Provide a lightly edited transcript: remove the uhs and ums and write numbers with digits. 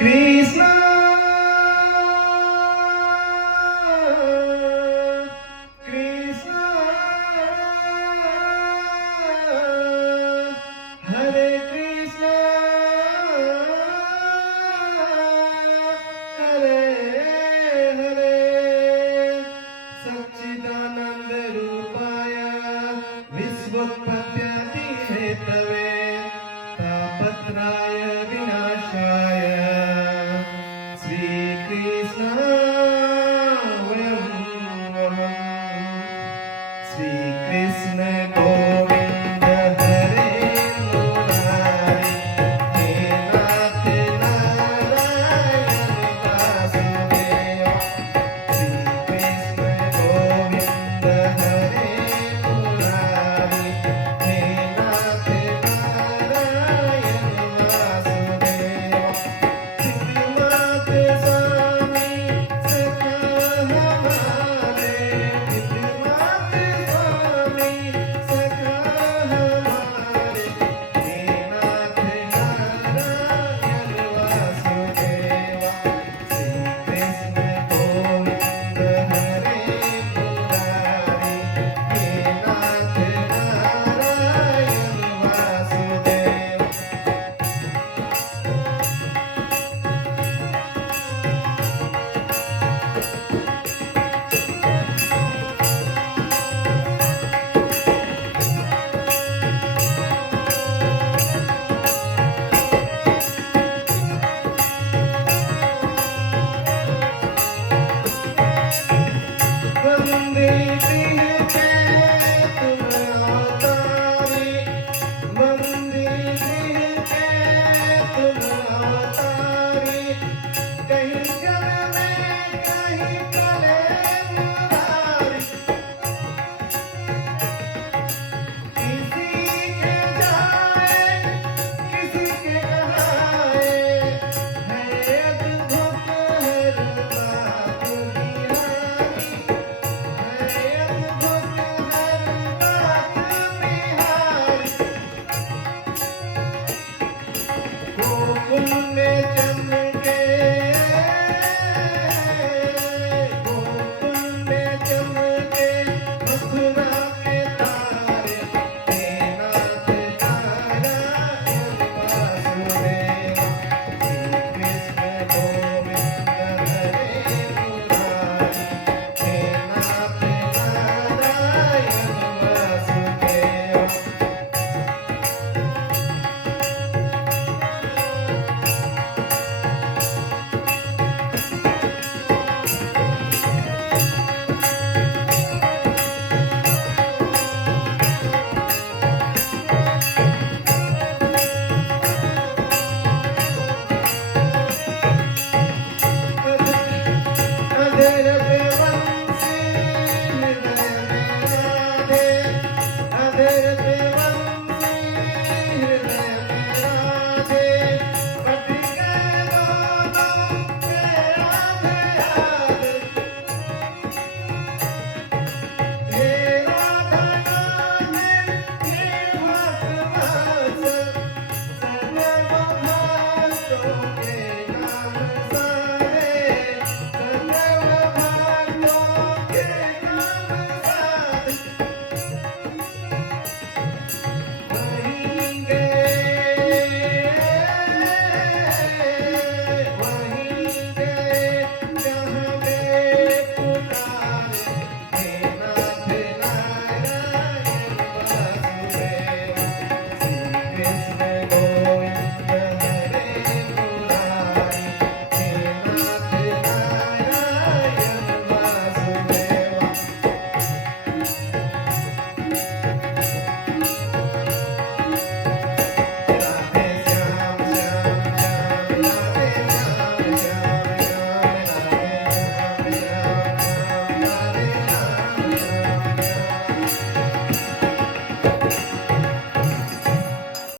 कृष्ण कृष्ण हरे कृष्ण हरे हरे सच्चिदानंद रूपाय विश्वोत्पत्त्यादि हेतवे तापत्राय विनाशाय श्रीकृष्ण गोविंद हरे मुरारी हे नाथ नारायण वासुदेव श्रीकृष्ण गोविंद हरे मुरारी हे नाथ नारायण वासुदेव सिद्धनाथ स्वामी सखा हमारे सिद्धनाथ स्वामी सखा हमारे हे नाथ नारायण वासुदेवा श्री कृष्ण गोविंद हरे मुरारी हे नाथ नारायण वासुदेवा वंदे सिंह के तुम अवतारी वंदे सिंह के तुम अवतारी कहीं जल में कहीं कले मुरारी किसी के जाए किसी के कहाए है अद्भुत हर बात बिहारी गोकुल में